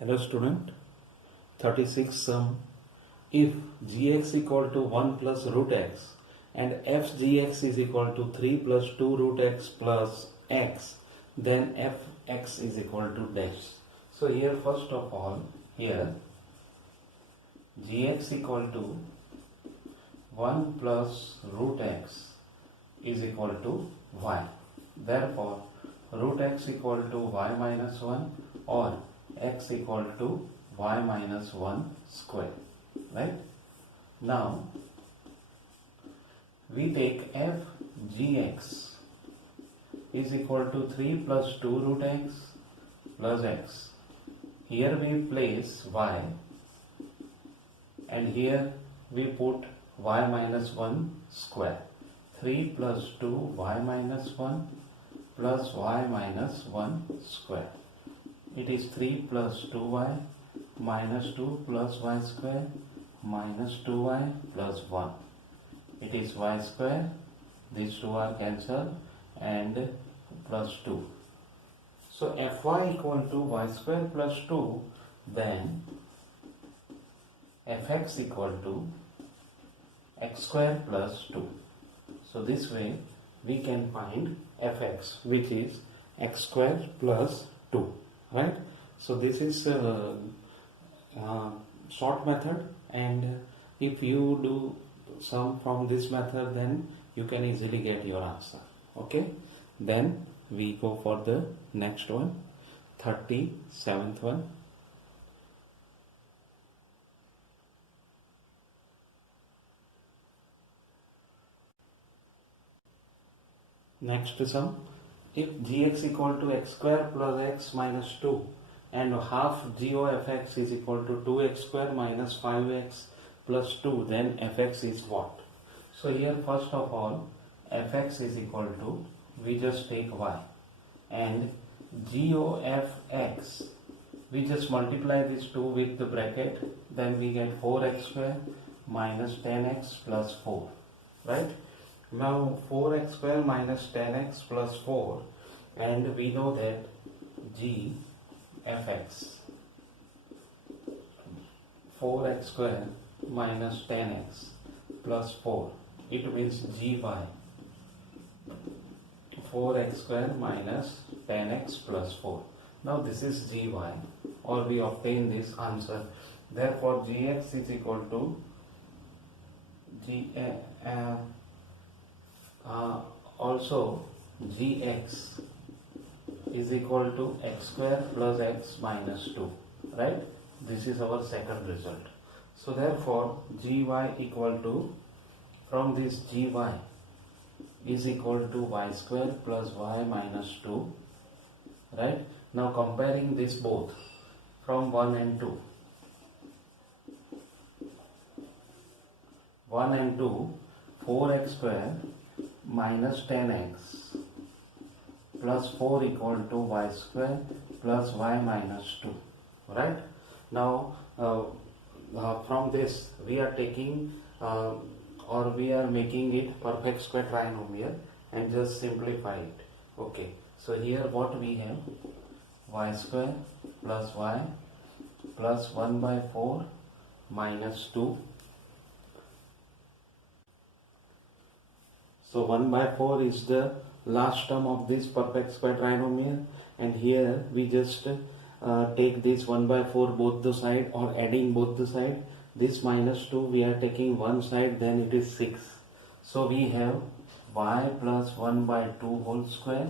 Hello student, 36 sum. If gx equal to 1 plus root x and f gx is equal to 3 plus 2 root x plus x, then fx is equal to dash. So here first of all, here gx equal to 1 plus root x is equal to y. Therefore, root x equal to y minus 1 or x equal to y minus 1 square, right? Now we take f gx is equal to 3 plus 2 root x plus x. Here we place y and here we put y minus 1 square. 3 plus 2 y minus 1 plus y minus 1 square. It is 3 plus 2y minus 2 plus y square minus 2y plus 1. It is y square. These two are cancelled and plus 2. So fy equal to y square plus 2, then fx equal to x square plus 2. So this way we can find fx, which is x square plus 2. Right? So this is short method, and if you do sum from this method, then you can easily get your answer. Okay, then we go for the next one, 37th one. Next sum. If gx equal to x square plus x minus 2 and half g of fx is equal to 2x square minus 5x plus 2, then fx is what? So here first of all, fx is equal to, we just take y, and g of fx, we just multiply these two with the bracket, then we get 4x square minus 10x plus 4, right? Now 4x square minus 10x plus 4, and we know that g fx 4x square minus 10x plus 4, it means gy 4x square minus 10x plus 4. Now this is gy, or we obtain this answer. Therefore gx is equal to also gx is equal to x square plus x minus 2, right? This is our second result. So therefore gy equal to, from this gy is equal to y square plus y minus 2, right? Now comparing this both from 1 and 2, 1 and 2, 4x square minus 10x plus 4 equal to y square plus y minus 2, right? Now from this we are taking or we are making it perfect square trinomial and just simplify it. Okay, so here what we have, y square plus y plus 1 by 4 minus 2. So 1 by 4 is the last term of this perfect square trinomial, and here we just take this 1 by 4 both the side, or adding both the side. This minus 2 we are taking one side, then it is 6. So we have y plus 1 by 2 whole square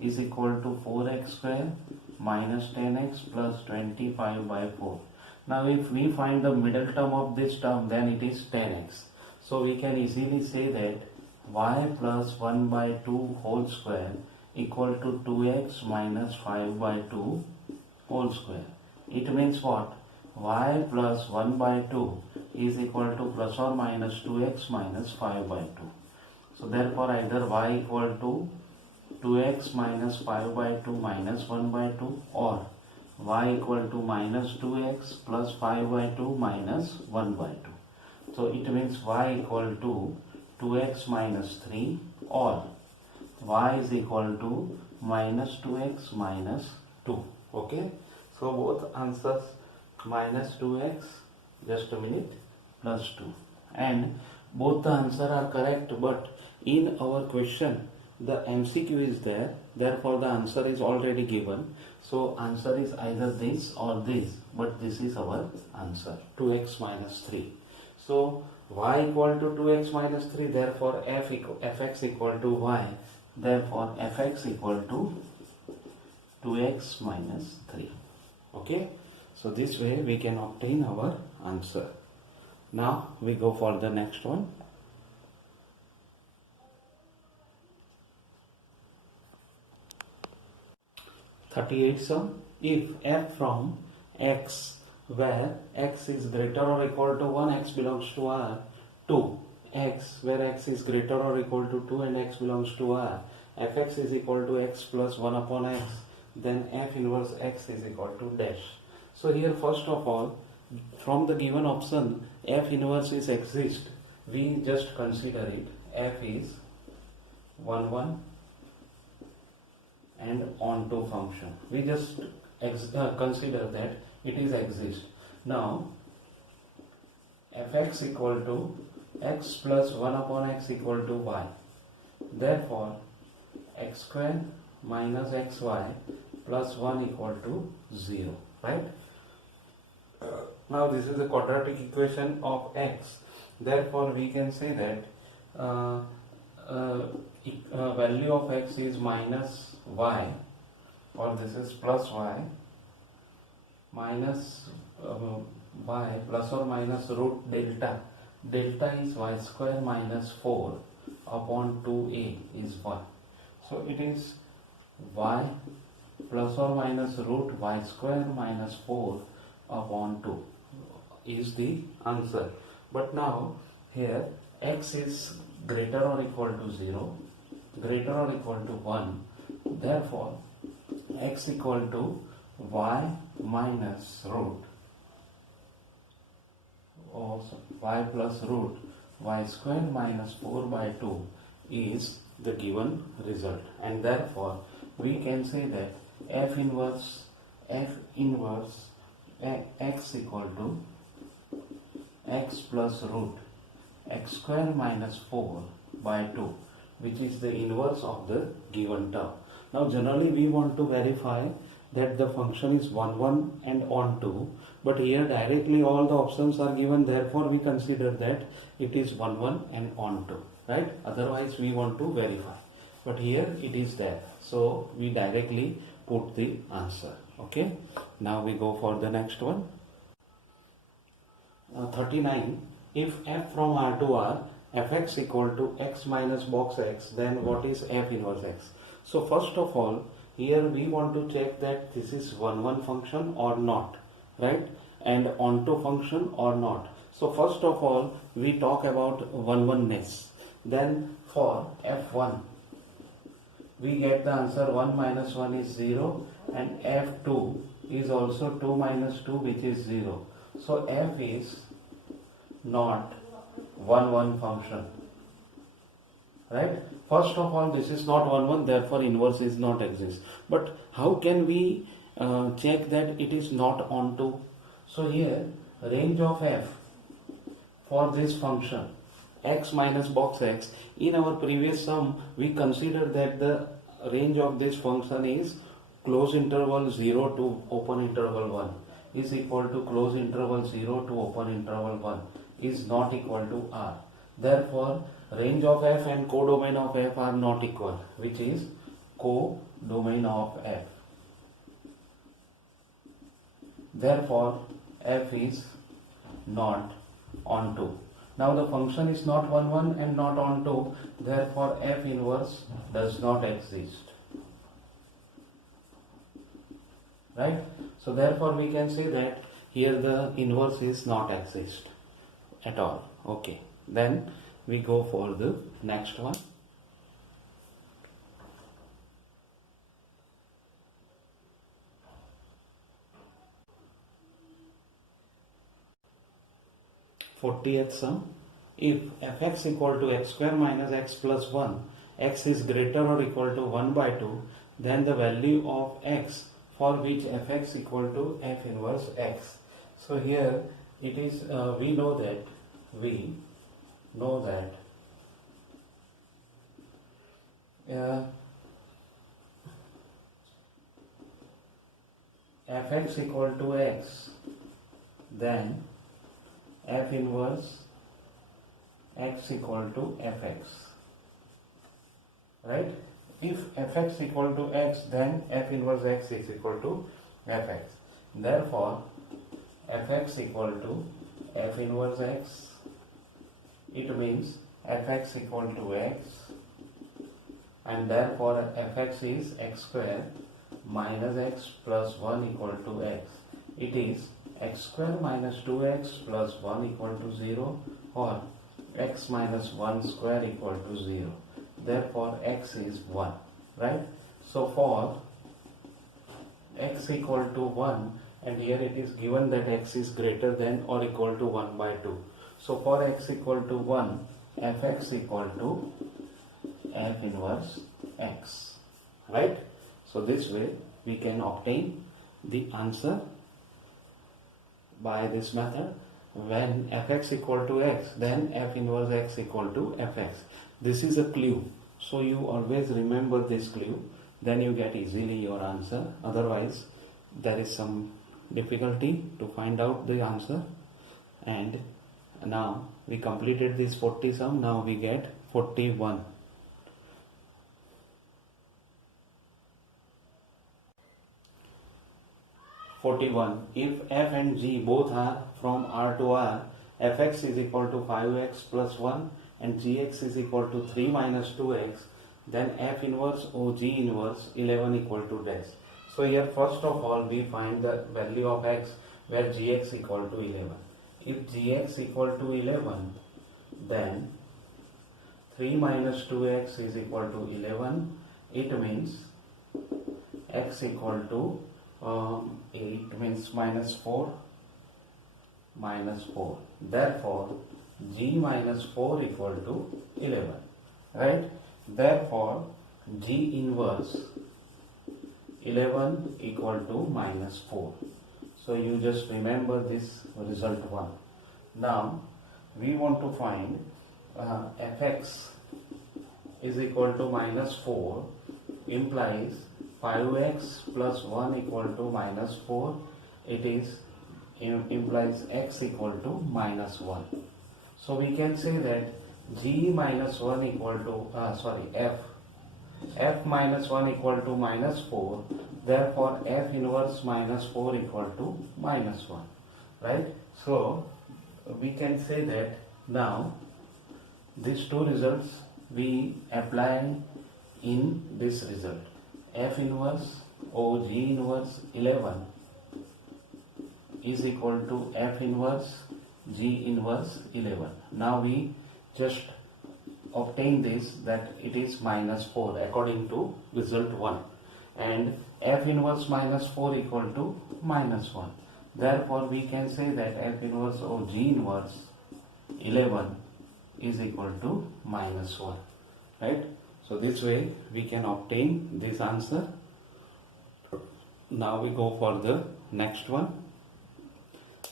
is equal to 4x square minus 10x plus 25 by 4. Now if we find the middle term of this term, then it is 10x. So we can easily say that y plus 1 by 2 whole square equal to 2x minus 5 by 2 whole square. It means what? Y plus 1 by 2 is equal to plus or minus 2x minus 5 by 2. So therefore either y equal to 2x minus 5 by 2 minus 1 by 2, or y equal to minus 2x plus 5 by 2 minus 1 by 2. So it means y equal to 2x minus 3, or y is equal to minus 2x minus 2. Okay, So both answers minus 2x, just a minute, plus 2. And both the answer are correct, but in our question the MCQ is there, therefore the answer is already given. So answer is either this or this, but this is our answer, 2x minus 3. So y equal to 2x minus 3, therefore fx equal to y, therefore fx equal to 2x minus 3. Okay, so this way we can obtain our answer. Now we go for the next one. Sum. If f from x, where x is greater or equal to 1, x belongs to R, to x, where x is greater or equal to 2 and x belongs to R, fx is equal to x plus 1 upon x, then f inverse x is equal to dash. So here first of all, from the given option, f inverse is exist, we just consider it, f is 1 1 and onto function. We just consider that it is exist. Now fx equal to x plus 1 upon x equal to y. Therefore x square minus xy plus 1 equal to 0. Right? Now this is a quadratic equation of x. Therefore we can say that value of x is minus y, or this is plus y, minus y plus or minus root delta. Delta is y square minus 4 upon 2a is 1. So it is y plus or minus root y square minus 4 upon 2 is the answer. But now here x is greater or equal to 0, greater or equal to 1, therefore x equal to y minus root, or y plus root y square minus 4 by 2 is the given result, and therefore we can say that f inverse x equal to x plus root x square minus 4 by 2, which is the inverse of the given term. Now generally we want to verify that the function is 1 1 and onto, but here directly all the options are given, therefore we consider that it is 1 1 and onto, right? Otherwise we want to verify, but here it is there, so we directly put the answer. Okay, now we go for the next one. 39. If f from R to R, fx equal to x minus box x, then what is f inverse x? So first of all, here we want to check that this is 1 1 function or not, right? And onto function or not. So first of all, we talk about 1 1-ness. Then for f1, we get the answer 1 minus 1 is 0, and f2 is also 2 minus 2, which is 0. So f is not 1 1 function, right? First of all, this is not 1 1, therefore inverse is not exist. But how can we check that it is not onto? So here range of f for this function x minus box x, in our previous sum we considered that the range of this function is close interval 0 to open interval 1 is equal to close interval 0 to open interval 1 is not equal to R. Therefore range of f and codomain of f are not equal, which is codomain of f. Therefore f is not onto. Now the function is not 1 1 and not onto, therefore f inverse does not exist, right? So therefore we can say that here the inverse is not exist at all. Okay, then we go for the next one. Fortieth sum. If fx equal to x square minus x plus 1, x is greater or equal to 1 by 2, then the value of x for which fx equal to f inverse x. So here it is, we know that fx equal to x, then f inverse x equal to fx, right? If fx equal to x, then f inverse x is equal to fx. Therefore fx equal to f inverse x, it means fx equal to x, and therefore fx is x square minus x plus 1 equal to x. It is x square minus 2x plus 1 equal to 0, or x minus 1 square equal to 0. Therefore x is 1, right? So for x equal to 1, and here it is given that x is greater than or equal to 1 by 2. So for x equal to 1, fx equal to f inverse x, right? So this way we can obtain the answer by this method. When fx equal to x, then f inverse x equal to fx. This is a clue, so you always remember this clue, then you get easily your answer. Otherwise there is some difficulty to find out the answer. And now we completed this 40 sum. Now we get 41. If f and g both are from R to R, fx is equal to 5x plus 1 and gx is equal to 3 minus 2x, then f inverse or g inverse 11 equal to dash. So here first of all we find the value of x where gx equal to 11. If gx equal to 11, then 3 minus 2x is equal to 11. It means x equal to 8 means minus 4. Therefore g minus 4 equal to 11, right? Therefore g inverse 11 equal to minus 4. So you just remember this result 1. Now we want to find fx is equal to minus 4, implies 5x plus 1 equal to minus 4. It is implies x equal to minus 1. So we can say that g minus 1 equal to f minus 1 equal to minus 4. Therefore f inverse minus 4 equal to minus 1, right? So we can say that now these two results we apply in this result. F inverse or g inverse 11 is equal to f inverse g inverse 11. Now we just obtain this, that it is minus 4 according to result 1, and f inverse minus 4 equal to minus 1. Therefore we can say that f inverse or g inverse 11 is equal to minus 1, right? So this way we can obtain this answer. Now we go for the next one.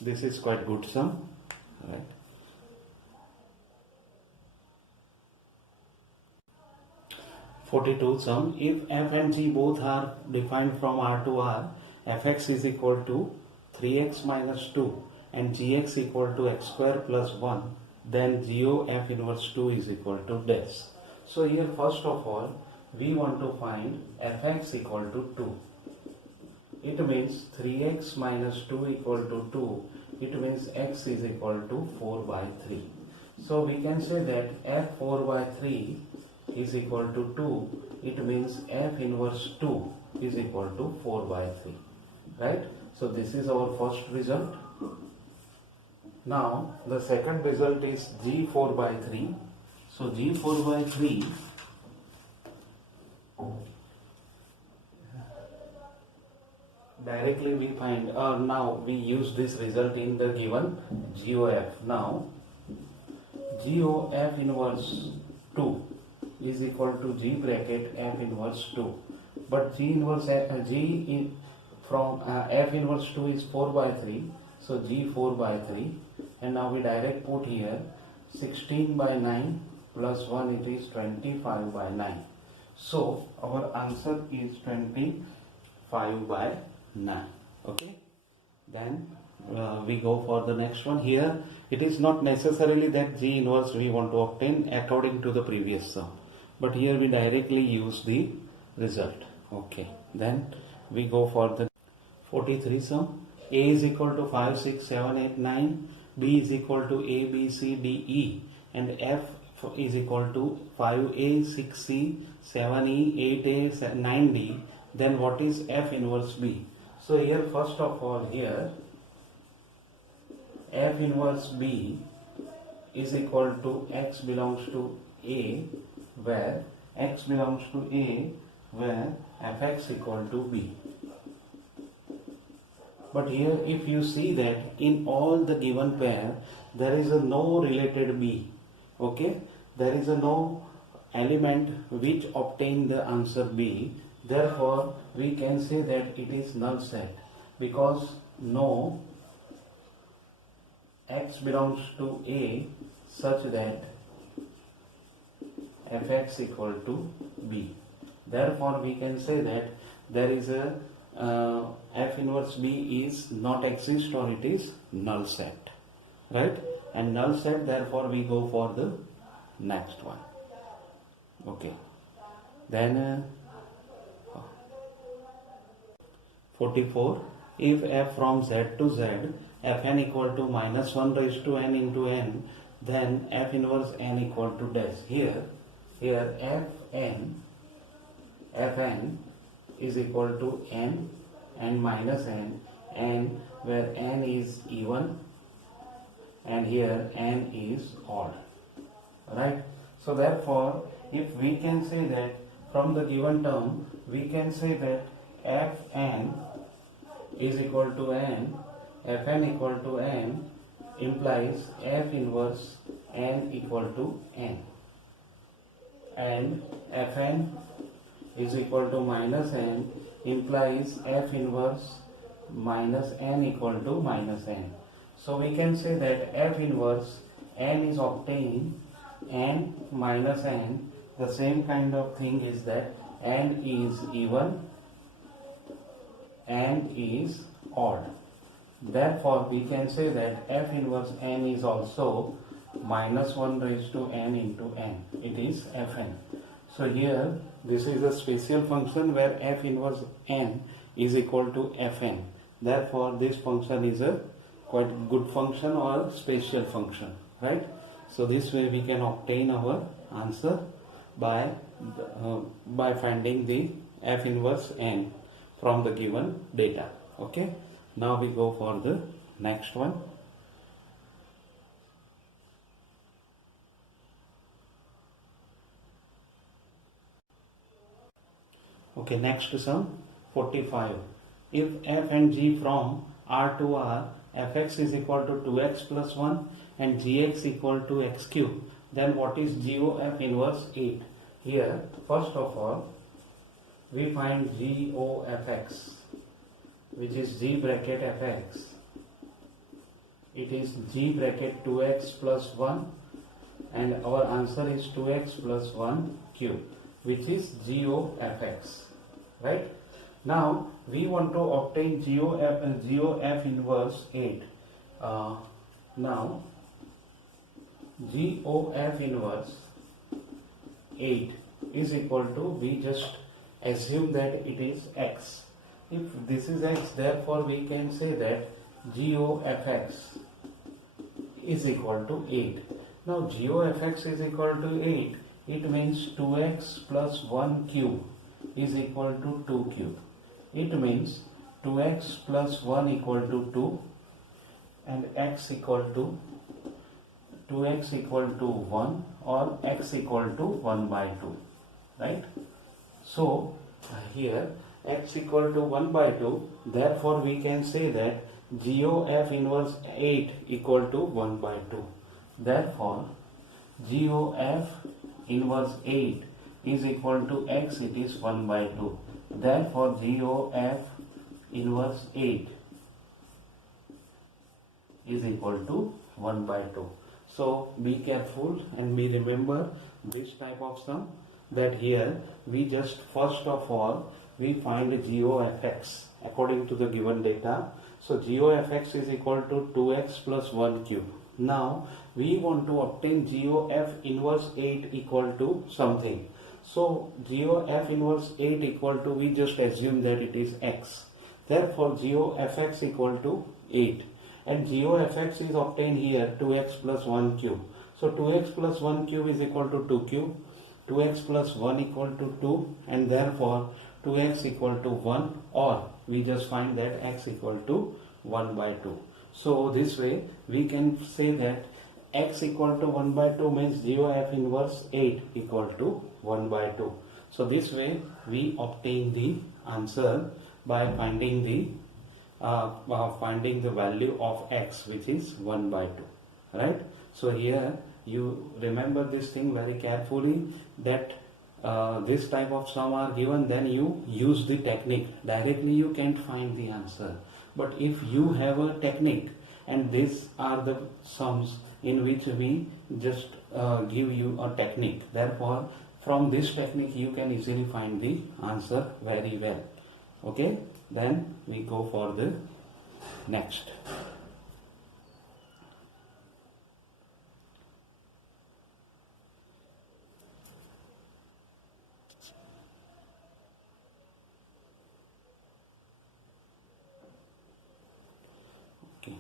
This is quite good sum, right? (42) sum. If f and g both are defined from R to R, fx is equal to 3x minus 2 and gx equal to x square plus 1, then GO f inverse 2 is equal to dash. So here first of all we want to find fx equal to 2. It means 3x minus 2 equal to 2. It means x is equal to 4 by 3. So we can say that f 4 by 3 is equal to 2. It means f inverse 2 is equal to 4 by 3, right? So this is our first result. Now the second result is g 4 by 3. So g 4 by 3 directly we find, now we use this result in the given GOF. Now GOF inverse 2 is equal to G bracket F inverse 2, but G inverse G from f inverse 2 is 4 by 3, so G 4 by 3, and now we direct put here 16 by 9 plus 1, it is 25 by 9. So our answer is 25 by 9. Okay, then we go for the next one. Here it is not necessarily that G inverse we want to obtain according to the previous sum, but here we directly use the result. Okay, then we go for the 43 sum. A is equal to 5, 6, 7, 8, 9, B is equal to A, B, C, D, E, and F is equal to 5A, 6C, 7E, 8A, 9D. Then what is F inverse B? So here first of all, here F inverse B is equal to X belongs to A, where X belongs to A, where Fx equal to B. But here if you see that in all the given pair there is a no related B. Okay, there is a no element which obtain the answer B. Therefore we can say that it is null set, because no X belongs to A such that Fx equal to B. Therefore we can say that there is a F inverse B is not exist, or it is null set, right? And null set, therefore we go for the next one. Okay, then 44, if f from z to z fn equal to minus 1 raised to n into n, then f inverse n equal to dash. Here fn is equal to n and minus n, where n is even and here n is odd, right? So therefore if we can say that from the given term, we can say that fn is equal to n, fn equal to n implies f inverse n equal to n, and fn is equal to minus n implies f inverse minus n equal to minus n. So we can say that f inverse n is obtained and minus n, the same kind of thing is that n is even, n is odd. Therefore we can say that f inverse n is also minus 1 raised to n into n. It is fn. So here this is a special function where f inverse n is equal to fn. Therefore this function is a quite good function or special function, right? So this way we can obtain our answer by finding the f inverse n from the given data. Okay, now we go for the next one. Okay, next sum 45. If f and g from R to R, fx is equal to 2x plus 1 and gx equal to x cube, then what is GOF inverse 8? Here first of all we find GOFX, which is g bracket fx. It is g bracket 2x plus 1 and our answer is 2x plus 1 cube, which is GOFX, right? Now we want to obtain GOF inverse 8. Now GOF inverse 8 is equal to, we just assume that it is x. If this is x, therefore we can say that GOFX is equal to 8. Now GOFX is equal to 8. It means 2x plus 1 cube is equal to 2 cube. It means 2x plus 1 equal to 2 and x equal to 2x equal to 1 or x equal to 1 by 2, right? So here x equal to 1 by 2, therefore we can say that GOF inverse 8 equal to 1 by 2. Therefore GOF inverse 8 is equal to x, it is 1 by 2. Therefore GOF inverse 8 is equal to 1 by 2. So be careful and be remember this type of sum, that here we just first of all we find g of x according to the given data. So g of x is equal to 2x plus 1 cube. Now we want to obtain g of f inverse 8 equal to something. So g of f inverse 8 equal to, we just assume that it is x. Therefore g of fx equal to 8. And g of fx is obtained here 2x plus 1 cube. So 2x plus 1 cube is equal to 2 cube. 2x plus 1 equal to 2, and therefore 2x equal to 1, or we just find that x equal to 1 by 2. So this way we can say that x equal to 1 by 2 means g of f inverse 8 equal to 1 by 2. So this way we obtain the answer by finding the value of x, which is 1 by 2, right? So here you remember this thing very carefully, that this type of sum are given, then you use the technique. Directly you can't find the answer, but if you have a technique, and these are the sums in which we just give you a technique, therefore from this technique you can easily find the answer very well. Okay, then we go for the next. Okay.